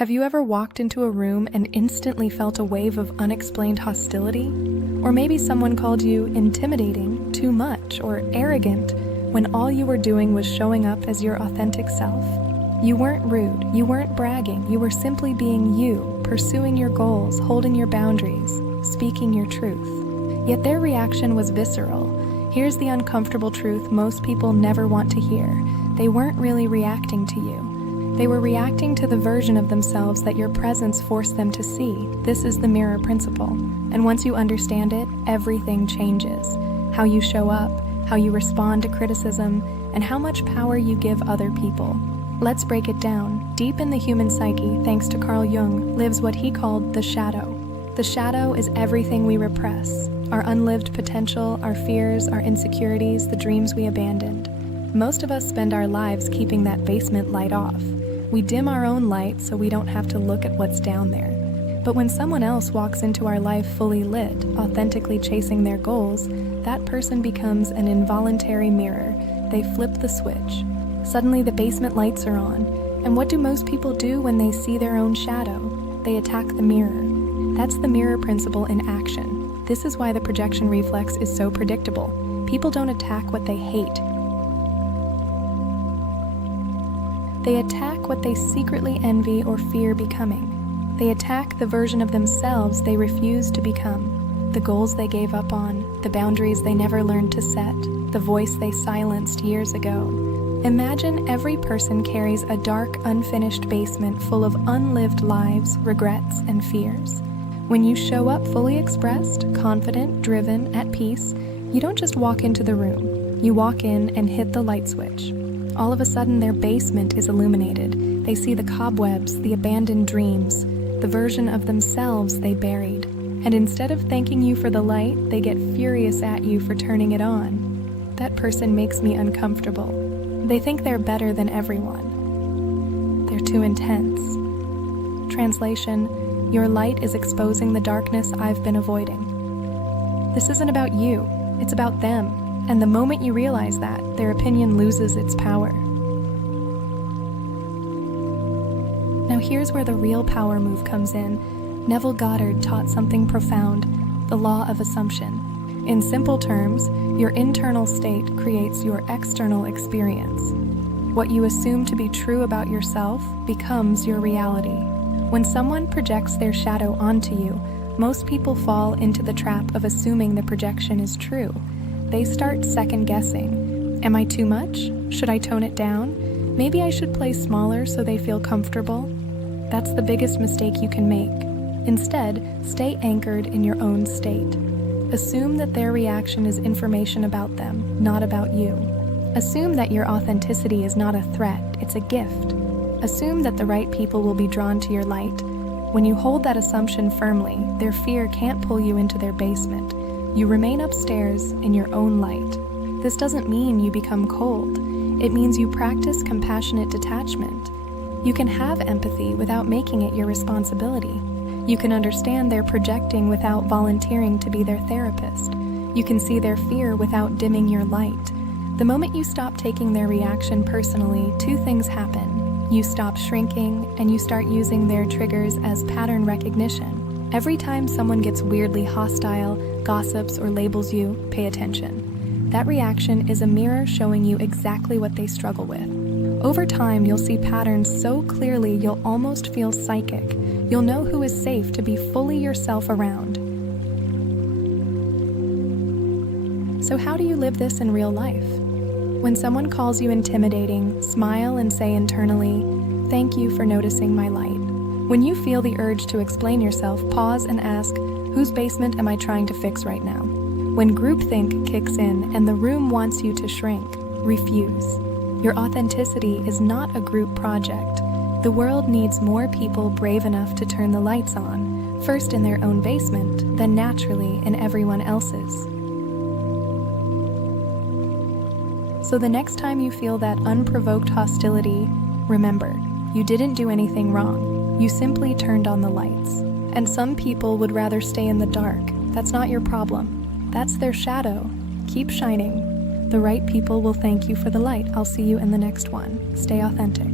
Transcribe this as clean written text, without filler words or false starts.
Have you ever walked into a room and instantly felt a wave of unexplained hostility? Or maybe someone called you intimidating, too much, or arrogant when all you were doing was showing up as your authentic self. You weren't rude, you weren't bragging, you were simply being you, pursuing your goals, holding your boundaries, speaking your truth. Yet their reaction was visceral. Here's the uncomfortable truth most people never want to hear. They weren't really reacting to you. They were reacting to the version of themselves that your presence forced them to see. This is the mirror principle. And once you understand it, everything changes. How you show up, how you respond to criticism, and how much power you give other people. Let's break it down. Deep in the human psyche, thanks to Carl Jung, lives what he called the shadow. The shadow is everything we repress. Our unlived potential, our fears, our insecurities, the dreams we abandoned. Most of us spend our lives keeping that basement light off. We dim our own light so we don't have to look at what's down there. But when someone else walks into our life fully lit, authentically chasing their goals, that person becomes an involuntary mirror. They flip the switch. Suddenly the basement lights are on. And what do most people do when they see their own shadow? They attack the mirror. That's the mirror principle in action. This is why the projection reflex is so predictable. People don't attack what they hate. They attack what they secretly envy or fear becoming. They attack the version of themselves they refuse to become, the goals they gave up on, the boundaries they never learned to set, the voice they silenced years ago. Imagine every person carries a dark, unfinished basement full of unlived lives, regrets, and fears. When you show up fully expressed, confident, driven, at peace, you don't just walk into the room. You walk in and hit the light switch. All of a sudden, their basement is illuminated. They see the cobwebs, the abandoned dreams, the version of themselves they buried. And instead of thanking you for the light, they get furious at you for turning it on. That person makes me uncomfortable. They think they're better than everyone. They're too intense. Translation: your light is exposing the darkness I've been avoiding. This isn't about you, it's about them. And the moment you realize that, their opinion loses its power. Now here's where the real power move comes in. Neville Goddard taught something profound: the law of assumption. In simple terms, your internal state creates your external experience. What you assume to be true about yourself becomes your reality. When someone projects their shadow onto you, most people fall into the trap of assuming the projection is true. They start second-guessing. Am I too much? Should I tone it down? Maybe I should play smaller so they feel comfortable? That's the biggest mistake you can make. Instead, stay anchored in your own state. Assume that their reaction is information about them, not about you. Assume that your authenticity is not a threat, it's a gift. Assume that the right people will be drawn to your light. When you hold that assumption firmly, their fear can't pull you into their basement. You remain upstairs in your own light. This doesn't mean you become cold. It means you practice compassionate detachment. You can have empathy without making it your responsibility. You can understand they're projecting without volunteering to be their therapist. You can see their fear without dimming your light. The moment you stop taking their reaction personally, two things happen. You stop shrinking, and you start using their triggers as pattern recognition. Every time someone gets weirdly hostile, gossips, or labels you, pay attention. That reaction is a mirror showing you exactly what they struggle with. Over time, you'll see patterns so clearly you'll almost feel psychic. You'll know who is safe to be fully yourself around. So how do you live this in real life? When someone calls you intimidating, smile and say internally, "Thank you for noticing my light." When you feel the urge to explain yourself, pause and ask, whose basement am I trying to fix right now? When groupthink kicks in and the room wants you to shrink, refuse. Your authenticity is not a group project. The world needs more people brave enough to turn the lights on, first in their own basement, then naturally in everyone else's. So the next time you feel that unprovoked hostility, remember, you didn't do anything wrong. You simply turned on the lights. And some people would rather stay in the dark. That's not your problem. That's their shadow. Keep shining. The right people will thank you for the light. I'll see you in the next one. Stay authentic.